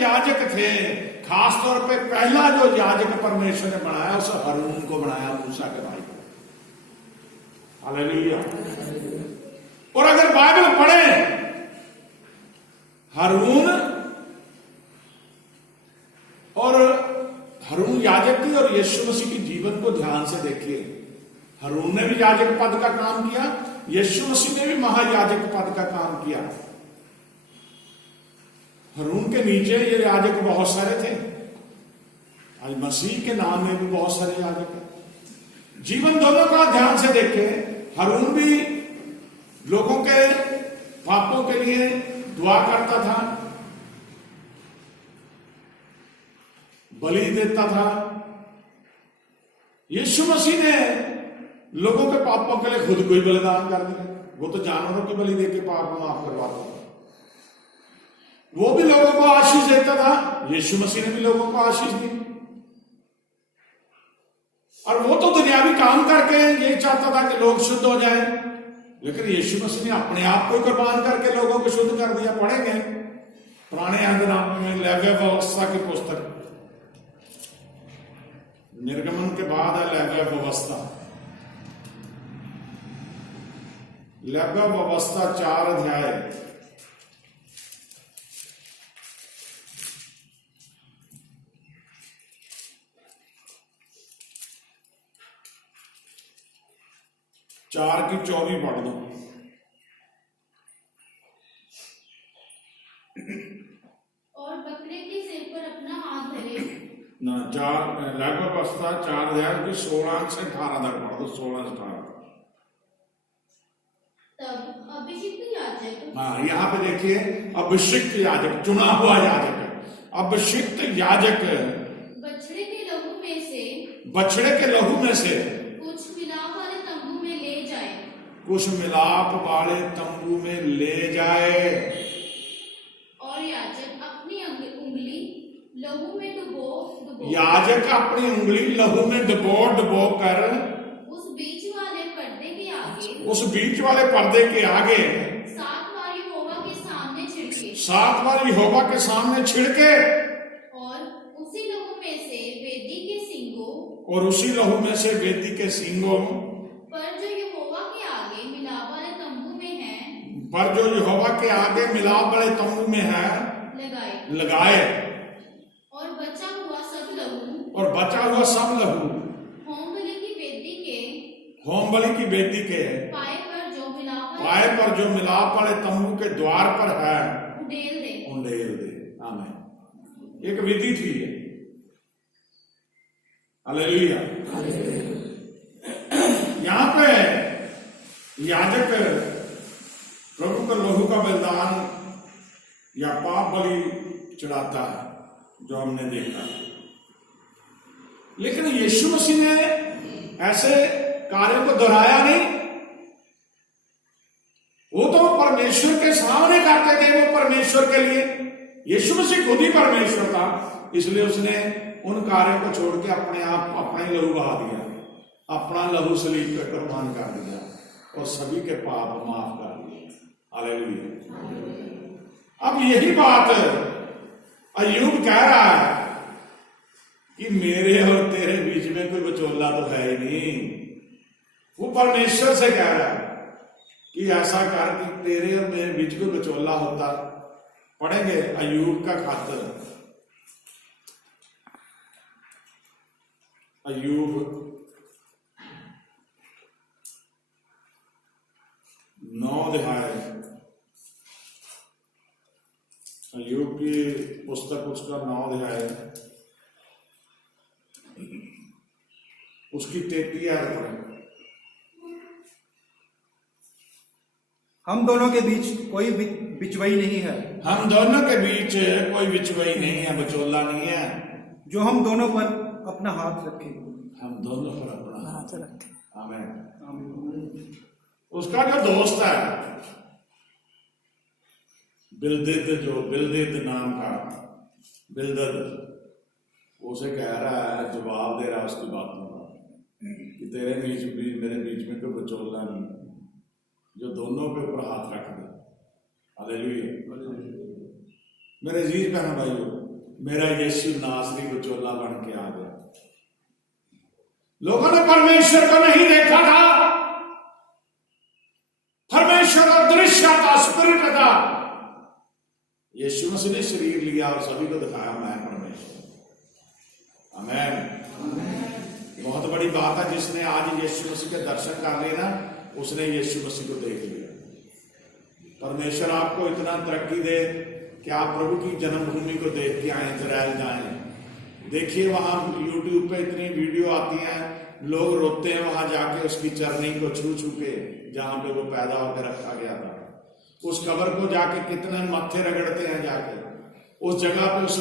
याजक थे, खासतौर पे पहला जो याजक परमेश्वर ने बनाया उसे हारून को बनाया, मूसा के भाई को। हालेलुया। और अगर बाइबल पढ़े हारून याजक की और यीशु मसीह के जीवन को ध्यान से देखिए। हारून ने भी याजक पद का काम किया, यीशु मसीह ने भी महायाजक पद का काम किया। हारून के नीचे ये याजक बहुत सारे थे, आज मसीह के नाम में भी बहुत सारे याजक हैं। जीवन दोनों का ध्यान से देखें। हारून भी लोगों के पापों के लिए दुआ करता था, बलि देता था। यीशु मसीह ने लोगों के पापों के लिए खुद को ही बलिदान कर दिया। वो तो जानवरों की बलि देके पाप माफ करवाता था, वो भी लोगों को आशीष देता था। यीशु मसीह ने भी लोगों को आशीष दी। और वो तो दुनियावी काम करके ये चाहता था कि लोग शुद्ध हो जाएं, लेकिन यीशु मसीह ने अपने आप को कुर्बान करके लोगों को शुद्ध कर दिया। पढ़ेंगे पुराने अंगनामे में लेव्य व्यवस्था की पुस्तक, निर्गमन के बाद है लेव्य व्यवस्था। लेव्य व्यवस्था 4 अध्याय, चार की 24 पढ़ दो। और बकरे के सिर पर अपना हाथ धरे ना, 4 लेव्य व्यवस्था 4 अध्याय की 16 से 18 तक पढ़ दो। 16 से 18। तब अभिषिक्त याजक, हाँ, यहाँ पे देखिए, अभिषिक्त याजक, चुना हुआ याजक, अभिषिक्त याजक बछड़े के लहू में से बछड़े के लहू में से कुछ मिलाप वाले तंबू में ले जाए, कुछ मिलाप वाले तंबू में ले जाए। और याजक अपनी उंगली लहू में डुबो याजक अपनी उंगली लहू में डुबो कर उस बीच वाले पर्दे के आगे, उस बीच वाले पर्दे के आगे 7 बार यहोवा के सामने छिड़के, 7 बार यहोवा के सामने छिड़के, और उसी लहू में से वेदी के सींगों और उसी लहू में से वेदी के सींगों पर जो यहोवा के आगे मिलाप वाले तंबू में है, पर जो यहोवा के आगे मिलाप वाले तंबू में है लगाए। और बचा हुआ सब लहू होम बलि की वेदी के पाए पर जो मिलाप वाले तंबू के द्वार पर है उंडेल दे। आमीन। एक विधि थी। हालेलुया। यहाँ पे याजक प्रभु का लहू का बलिदान या पाप बलि चढ़ाता है, जो हमने देखा। लेकिन यीशु मसीह ने ऐसे कार्यों को दोहराया नहीं। वो तो परमेश्वर के सामने करते थे, वो परमेश्वर के लिए। यीशु मसीह खुद ही परमेश्वर था, इसलिए उसने उन कार्यों को छोड़ के अपना ही लहू बहा दिया, अपना लहू सलीब पर कुर्बान कर दिया और सभी के पाप माफ कर दिए। हालेलुया। अब यही बात अय्यूब कह रहा है कि मेरे और तेरे बीच में कोई बचोला तो है ही नहीं। वो परमेश्वर से कह रहा है कि ऐसा कर कि तेरे और मेरे बीच कोई बचोला होता। पढ़ेंगे अय्यूब का खातर, अय्यूब 9 अध्याय, अय्यूब की पुस्तक उसका 9 अध्याय, उसकी 33 आयत पढ़ें। हम दोनों के बीच कोई बिचवई नहीं है, हम दोनों के बीच कोई बिचवई नहीं है, बचोला नहीं है, जो हम दोनों पर अपना हाथ रखे। हम दोनों पर अपना हाथ रखे। आमीन। उसका जो दोस्त है बिल्दद नाम का बिल्दद, उसे कह रहा है, जवाब दे रहा है उसकी बातों का कि तेरे बीच भी मेरे बीच में कोई बचोला नहीं, जो दोनों के ऊपर हाथ रख दे। हालेलुया। मेरे अजीज बहनों भाइयों, मेरा यीशु नासरी विचोला बन के आ गया। लोगों ने परमेश्वर को नहीं देखा था, परमेश्वर का दृश्य था, स्पिरिट था। यीशु मसीह ने शरीर लिया और सभी को दिखाया मैं परमेश्वर। आमीन। बहुत बड़ी बात है, जिसने आज यीशु मसीह के दर्शन कर लिए ना, उसने यीशु मसीह को देख लिया। परमेश्वर आपको इतना तरक्की दे कि आप प्रभु की जन्मभूमि को देख के आए, इजराइल जाएं। देखिए वहां यूट्यूब पे इतनी वीडियो आती हैं, लोग रोते हैं वहां जाके उसकी चरनी को छू छू के, जहां पे वो पैदा होकर रखा गया था। उस कब्र को जाके कितने मत्थे रगड़ते हैं जाके, उस जगह पे, उस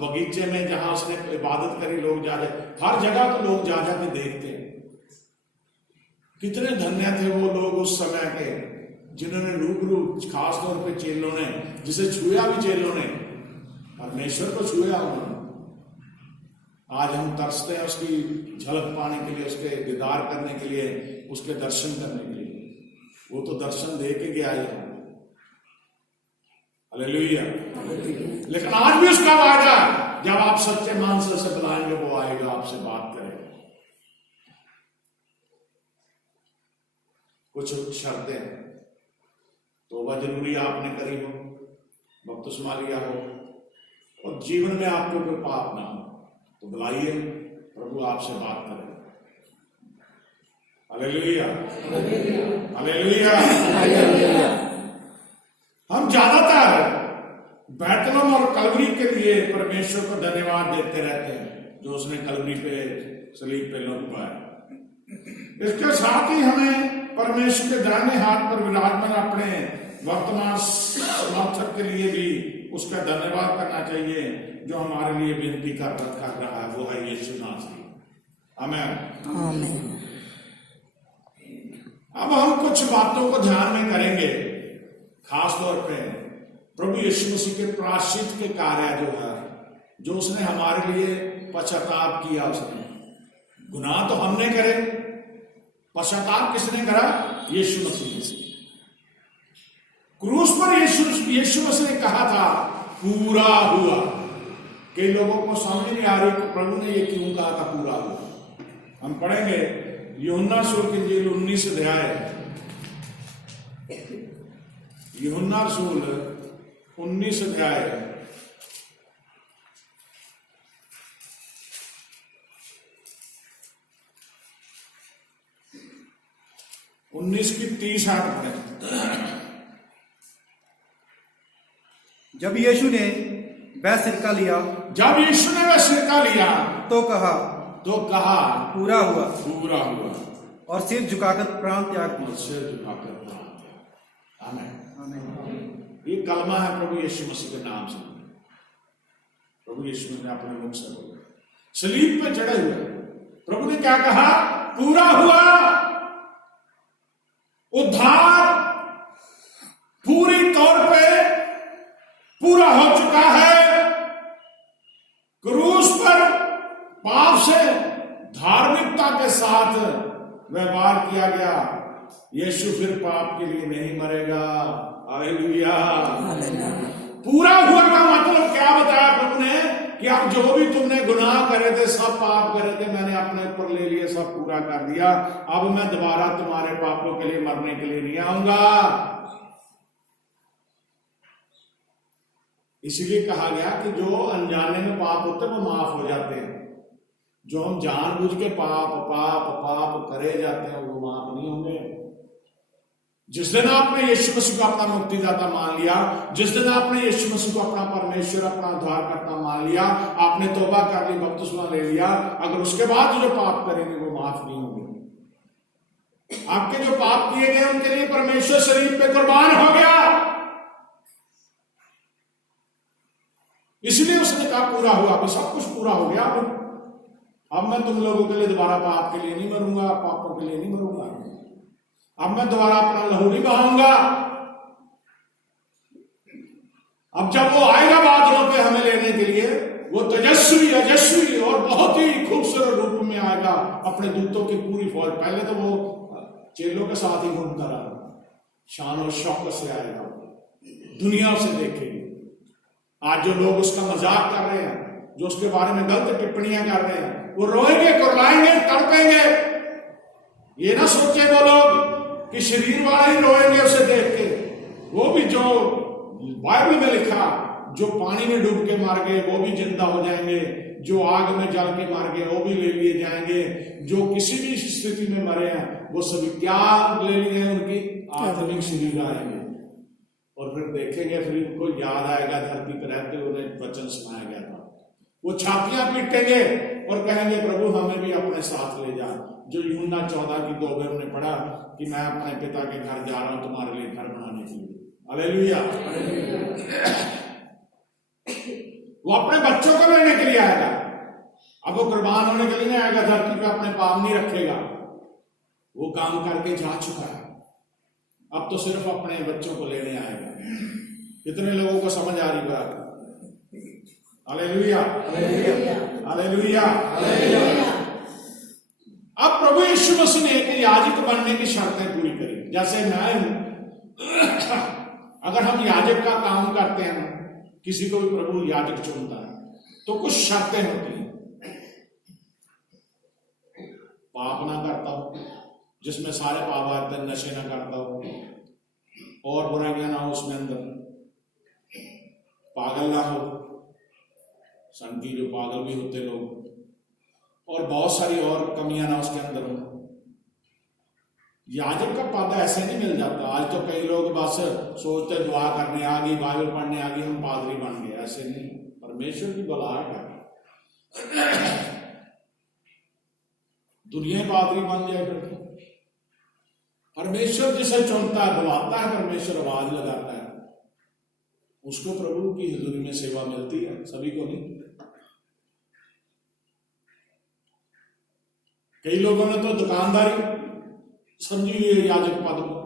बगीचे में जहां उसने इबादत करी, लोग जा जाए, हर जगह तो लोग जा जाके देखते हैं। कितने धन्य थे वो लोग उस समय के, जिन्होंने रूबरू, खास तौर पे चेलों ने, जिसे छुआ भी चेलों ने, परमेश्वर को छुआ उन्होंने। आज हम तरसते हैं उसकी झलक पाने के लिए, उसके दीदार करने के लिए, उसके दर्शन करने के लिए। वो तो दर्शन दे के गया है। हालेलुया। लेकिन आज भी उसका वादा, जब आप सच्चे मन से बुलाएंगे वो आएगा, आपसे बात करेगा। कुछ शर्तें, तौबा जरूरी आपने करी हो, बपतिस्मा लिया हो, और जीवन में आपको कोई पाप ना हो, तो बुलाइए, प्रभु आपसे बात करें। Hallelujah, hallelujah. हम ज्यादातर बैतलहम और कलवरी के लिए परमेश्वर को धन्यवाद देते रहते हैं, जो उसने कलवरी पे, सलीब पे लहू बहाया। इसके साथ ही हमें परमेश्वर के दाहिने हाथ पर विराजमान अपने वर्तमान समर्थक के लिए भी उसका धन्यवाद करना चाहिए, जो हमारे लिए विनती कर रहा है, वो है यीशु नासरी। आमीन। अब हम कुछ बातों को ध्यान में करेंगे, खास तौर पे प्रभु यीशु मसीह के प्रायश्चित के कार्य जो है, जो उसने हमारे लिए पश्चाताप किया। उसने गुनाह तो हमने करे, पश्चाताप किसने करा? यीशु मसीह ने। क्रूस पर यीशु मसीह ने कहा था पूरा हुआ। कई लोगों को समझ नहीं आ रही कि प्रभु ने ये क्यों कहा था पूरा हुआ। हम पढ़ेंगे यूहन्ना रसूल की इंजील 19 अध्याय, यूहन्ना रसूल 19 अध्याय 19 की 30 आयत पढ़े। जब यीशु ने वह सिरका लिया, जब यीशु ने वह सिरका लिया तो कहा पूरा हुआ, और सिर झुकाकर प्राण त्याग दिया। सिर झुकाकर प्राण त्याग। आमीन। ये कलमा है प्रभु यीशु मसीह के नाम से, प्रभु यीशु ने अपने मुख से बोला। सलीब पे चढ़े हुए प्रभु ने क्या कहा? पूरा हुआ। उद्धार पूरी तौर पे पूरा हो चुका है। क्रूस पर पाप से धार्मिकता के साथ व्यवहार किया गया। यीशु फिर पाप के लिए नहीं मरेगा। हालेलुया। पूरा हुआ का मतलब क्या बताया प्रभु ने? कि अब जो भी तुमने गुनाह करे थे, सब पाप करे थे, मैंने अपने ऊपर ले लिए, सब पूरा कर दिया। अब मैं दोबारा तुम्हारे पापों के लिए मरने के लिए नहीं आऊंगा। इसीलिए कहा गया कि जो अनजाने में पाप होते हैं वो माफ हो जाते हैं। जो हम जानबूझ के पाप पाप पाप करे जाते हैं वो माफ नहीं होंगे। जिस दिन आपने यीशु मसीह को अपना मुक्तिदाता मान लिया, जिस दिन आपने यीशु मसीह को अपना परमेश्वर, अपना उद्धारकर्ता मान लिया, आपने तौबा कर ली, बपतिस्मा ले लिया, अगर उसके बाद जो पाप करेंगे वो माफ नहीं होंगे। आपके जो पाप किए गए उनके लिए परमेश्वर शरीर पे कुर्बान हो गया। इसलिए उसने कहा पूरा हुआ। अभी सब कुछ पूरा हो गया। अब मैं तुम लोगों के लिए दोबारा पाप के लिए नहीं मरूंगा, पापों के लिए नहीं मरूंगा। अब मैं दोबारा अपना लहू नहीं बहाऊंगा। अब जब वो आएगा बादलों पे हमें लेने के लिए, वो तेजस्वी यशस्वी और बहुत ही खूबसूरत रूप में आएगा अपने दूतों की पूरी फौज। पहले तो वो चेलों के साथ ही घूमता रहा, शान और शौकत से आएगा, दुनिया उसे देखेगी। आज जो लोग उसका मजाक कर रहे हैं, जो उसके बारे में गलत टिप्पणियां कर रहे हैं, वो रोएंगे, कुर्लाएंगे, तड़पेंगे। ये ना सोचे वो लोग कि शरीर वाले ही रोएंगे उसे देख के। वो भी जो बाइबल में लिखा, जो पानी में डूब के मार गए वो भी जिंदा हो जाएंगे, जो आग में जल के मार गए वो भी ले लिए जाएंगे, जो किसी भी स्थिति में मरे हैं वो सभी क्या ले लिए हैं, उनकी आत्मिक शरीर आएंगे। और फिर देखेंगे, फिर इनको याद आएगा धरती पर रहते हुए वचन सुनाया गया था। वो छातियां पीटेंगे और कहेंगे प्रभु हमें भी अपने साथ ले जा। जो यूहन्ना 14 की 2 में हमने पढ़ा कि मैं अपने पिता के घर जा रहा हूं तुम्हारे लिए घर बनाने के लिए। हालेलुया। वो अपने बच्चों को लेने के लिए आएगा। अब वो कुर्बान होने के लिए नहीं आएगा, धरती पे अपने पाँव नहीं रखेगा। वो काम करके जा चुका है, अब तो सिर्फ अपने बच्चों को लेने आएगा। कितने लोगों को समझ आ रही बात? Hallelujah, hallelujah. अब प्रभु यीशु मसीह ने एक याजक बनने की शर्तें पूरी करी। जैसे मैं अगर हम याजक का काम करते हैं, किसी को भी प्रभु याजक चुनता है तो कुछ शर्तें होती हैं। पाप ना करता हो, जिसमें सारे पाप आते हैं, नशे ना करता हो, और बुराइयां ना हो उसमें अंदर, पागल ना हो, सन की जो पागल भी होते लोग, और बहुत सारी और कमियां ना उसके अंदर हो। याजक का पद ऐसे नहीं मिल जाता। आज तो कई लोग बस सोचते दुआ करने आ गई, बाइबल पढ़ने आ गई, हम पादरी बन गए। ऐसे नहीं, परमेश्वर की बुलाहट है। दुनिया पादरी बन जाए फिर परमेश्वर जिसे चुनता है, बुलाता है, परमेश्वर आवाज लगाता है, उसको प्रभु की हुजूरी में सेवा मिलती है, सभी को नहीं। कई लोगों ने तो दुकानदारी समझी हुई है याजक पद को।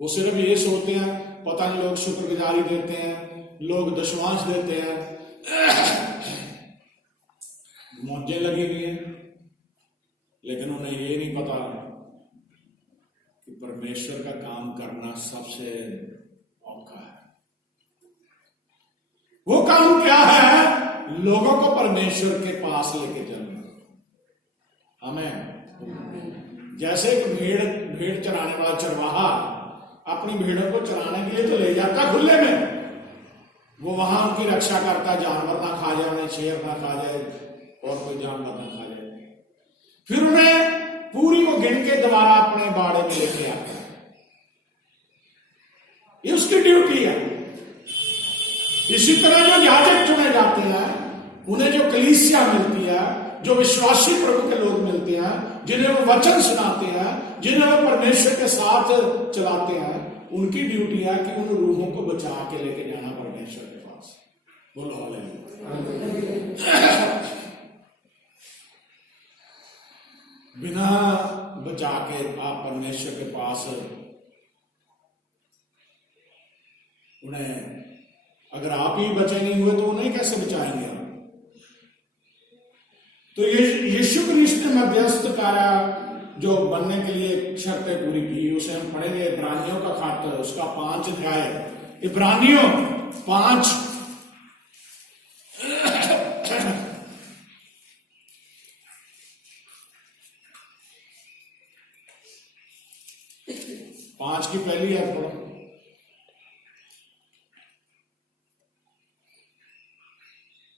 वो सिर्फ ये सोचते हैं, पता नहीं लोग शुक्रगुजारी देते हैं, लोग दशमांश देते हैं, मौजें लगी हुई हैं, लेकिन उन्हें ये नहीं पता कि परमेश्वर का काम करना सबसे औखा है। वो काम क्या है? लोगों को परमेश्वर के पास लेके चलना। हमें जैसे एक भेड़ चराने वाला चरवाहा अपनी भेड़ों को चराने के लिए तो ले जाता खुले में, वो वहां उनकी रक्षा करता, जानवर ना खा जाए, उन्हें शेर ना खा जाए और कोई जानवर ना खा जाए, फिर उन्हें पूरी को गिन के दोबारा अपने बाड़े में लेके आता है। ये उसकी ड्यूटी है। इसी तरह जो याजक चुने जाते हैं, उन्हें जो कलीसिया मिलती है, जो विश्वासी प्रभु के लोग मिलते हैं, जिन्हें वो वचन सुनाते हैं, जिन्हें वो परमेश्वर के साथ चलाते हैं, उनकी ड्यूटी है कि उन रूहों को बचा के लेके जाना परमेश्वर के पास। बोलो हालेलुया। बिना बचा के आप परमेश्वर के पास उन्हें, अगर आप ही बचे नहीं हुए तो उन्हें कैसे बचाएंगे आप? तो यीशु क्रिस्ट ने मध्यस्थ कार्य जो बनने के लिए शर्तें पूरी की, उसे हम पढ़ेंगे इब्रानियों का खात, उसका 5 अध्याय, इब्रानियों 5 5 की पहली है पढ़ो।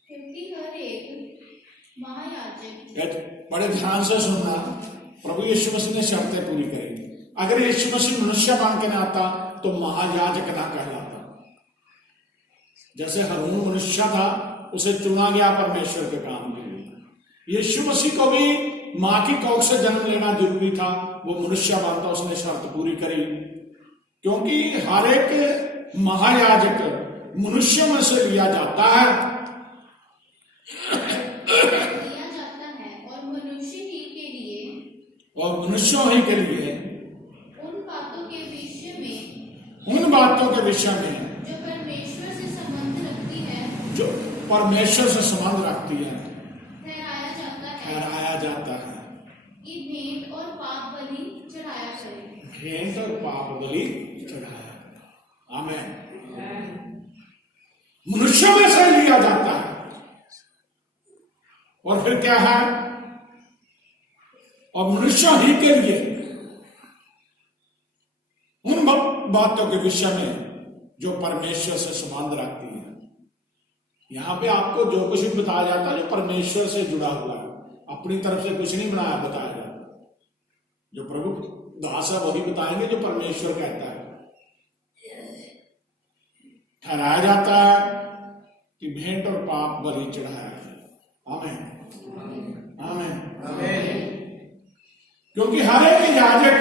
क्योंकि हर एक महायाजक, बड़े ध्यान से सुनना, प्रभु यीशु मसीह ने शर्तें पूरी करी। अगर यीशु मसीह मनुष्य बन के ना आता तो महायाजक ना कहलाता। जैसे हारून मनुष्य था, उसे चुना गया परमेश्वर के काम के लिए। यीशु मसीह को भी मां की कोख से जन्म लेना जरूरी था, वो मनुष्य बनता, उसने शर्त पूरी करी। क्योंकि हर एक महायाजक मनुष्य में से लिया जाता है और मनुष्यों ही के लिए उन बातों के विषय में जो परमेश्वर से संबंध रखती है, जो परमेश्वर से संबंध रखती है, ठहराया जाता है कि भेंट और पाप बलि चढ़ाया। आमेन। मनुष्य में से लिया जाता है। और फिर क्या है, और मनुष्य ही के लिए उन बातों के विषय में जो परमेश्वर से संबंध रखती है। यहां पे आपको जो कुछ भी बताया जाता है जो परमेश्वर से जुड़ा हुआ है, अपनी तरफ से कुछ नहीं बनाया बताया जाता। जो प्रभु दास है वही बताएंगे जो परमेश्वर कहता है। ठहराया जाता है कि भेंट और पाप बलि चढ़ाया है। आमीन आमीन। क्योंकि हर एक याजक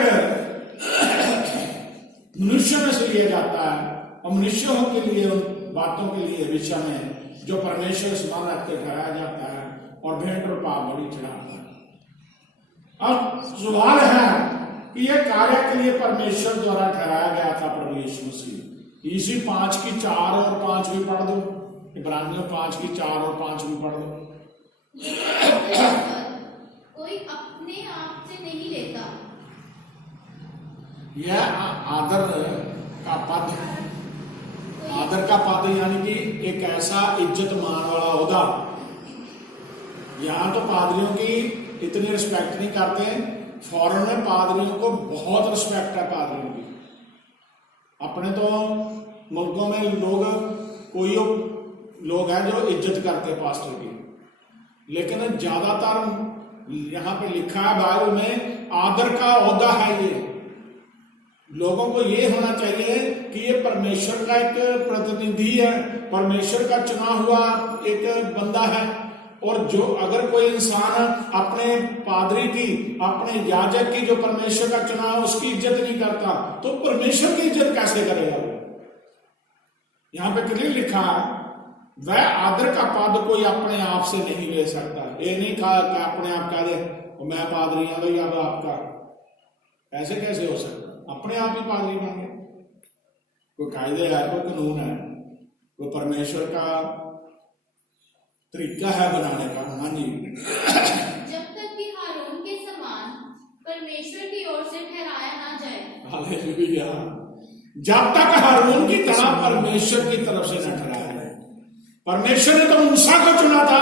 मनुष्य में से लिया जाता है और मनुष्यों के लिए उन बातों के लिए विषय में जो परमेश्वर से मान रखते ठहराया जाता है और भेंट और पाप बलि चढ़ाता है। अब सवाल है कि यह कार्य के लिए परमेश्वर द्वारा ठहराया गया था प्रभु यीशु मसीह। इसी 5 की 4 और 5 भी पढ़ दो, इब्रानियों 5 की 4 और 5 भी पढ़ दो। कोई अपने आप से नहीं लेता। यह आदर का पद, आदर का पद यानी कि एक ऐसा इज्जत मान वाला ओहदा। यहां तो पादरियों की इतनी रिस्पेक्ट नहीं करते, फॉरेन में पादरियों को बहुत रिस्पेक्ट है पादरियों की। अपने तो मुल्कों में कोई लोग हैं जो इज्जत करते हैं पास्टर की, लेकिन ज्यादातर यहां पे लिखा है बाइबल में आदर का ओहदा है। ये लोगों को ये होना चाहिए कि ये परमेश्वर का एक प्रतिनिधि है, परमेश्वर का चुना हुआ एक बंदा है। और जो अगर कोई इंसान अपने पादरी की, अपने याजक की, जो परमेश्वर का चुना है, उसकी इज्जत नहीं करता तो परमेश्वर की इज्जत कैसे करेगा वो? यहां पे क्लियर लिखा है वह आदर का पद कोई अपने आप से नहीं ले सकता। ये नहीं कहा कि अपने आप कह दे मैं पादरी हूं या आपका, ऐसे कैसे हो सकता? अपने आप ही पादरी बन गए। कोई कायदे है, कोई कानून है, कोई परमेश्वर का तरीका है बनाने का। हाँ जी। जब तक कि हारून के समान परमेश्वर की ओर से ठहराया ना जाए। हालेलुया। जब तक हारून की तरह परमेश्वर की तरफ से न ठहराया जाए। परमेश्वर ने तो मूसा को चुना था,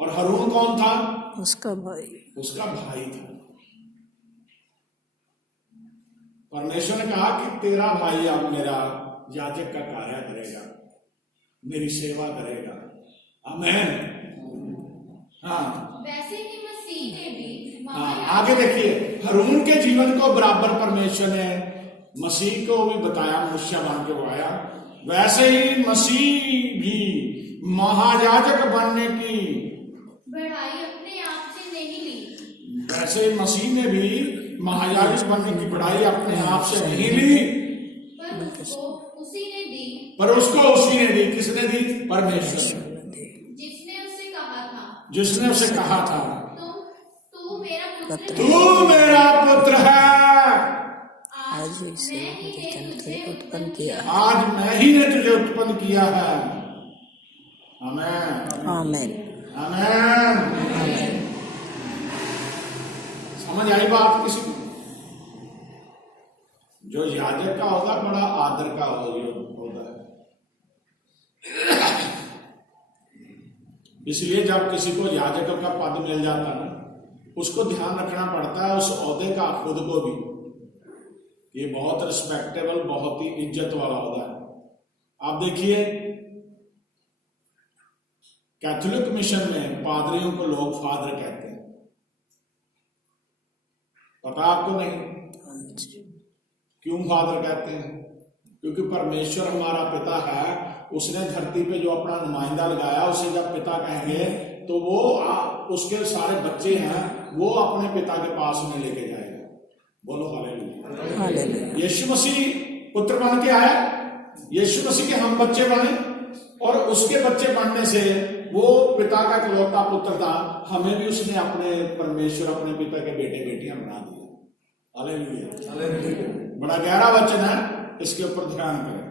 और हारून कौन था? उसका भाई, उसका भाई था। परमेश्वर ने कहा कि तेरा भाई अब मेरा याजक का कार्य करेगा, मेरी सेवा करेगा। आमीन। हाँ, वैसे ही मसीह ने भी आगे देखिए, हारून के जीवन को बराबर परमेश्वर ने मसीह को भी बताया, मनुष्य बन के वो आया। वैसे ही मसीह भी महायाजक बनने की बढ़ाई अपने आप से नहीं ली। वैसे ही मसीह ने भी महायाजक बनने की बढ़ाई अपने आप से नहीं ली, पर उसको उसी ने दी। पर उसको उसी ने दी। किसने दी? परमेश्वर। जिसने उससे कहा था, जिसने उसे कहा था तू मेरा पुत्र तू मेरा पुत्र है, आज इसे तुझे उत्पन्न किया। आज मैं ही ने तुझे उत्पन्न किया है। आमीन आमीन आमीन। समझ आई बात किसी को? जो याजक का होगा बड़ा आदर का होता है। इसलिए जब किसी को याजक का पद मिल जाता है उसको ध्यान रखना पड़ता है उस ओहदे का, खुद को भी। ये बहुत रिस्पेक्टेबल, बहुत ही इज्जत वाला ओहदा है। आप देखिए कैथोलिक मिशन में पादरियों को लोग फादर कहते हैं, पता आपको? नहीं। क्यों फादर कहते हैं? क्योंकि परमेश्वर हमारा पिता है, उसने धरती पे जो अपना नुमाइंदा लगाया उसे जब पिता कहेंगे तो वो उसके सारे बच्चे हैं वो अपने पिता के पास में लेके जाएगा। बोलो हालेलुया। यीशु मसीह पुत्र बन के आया, यीशु मसीह के हम बच्चे बने, और उसके बच्चे बनने से वो पिता का इकलौता पुत्र था। हमें भी उसने अपने परमेश्वर, अपने पिता के बेटे बेटियां बना दिया। हालेलुया। बड़ा गहरा वचन है, इसके ऊपर ध्यान करें।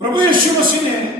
प्रभु यीशु मसीह ने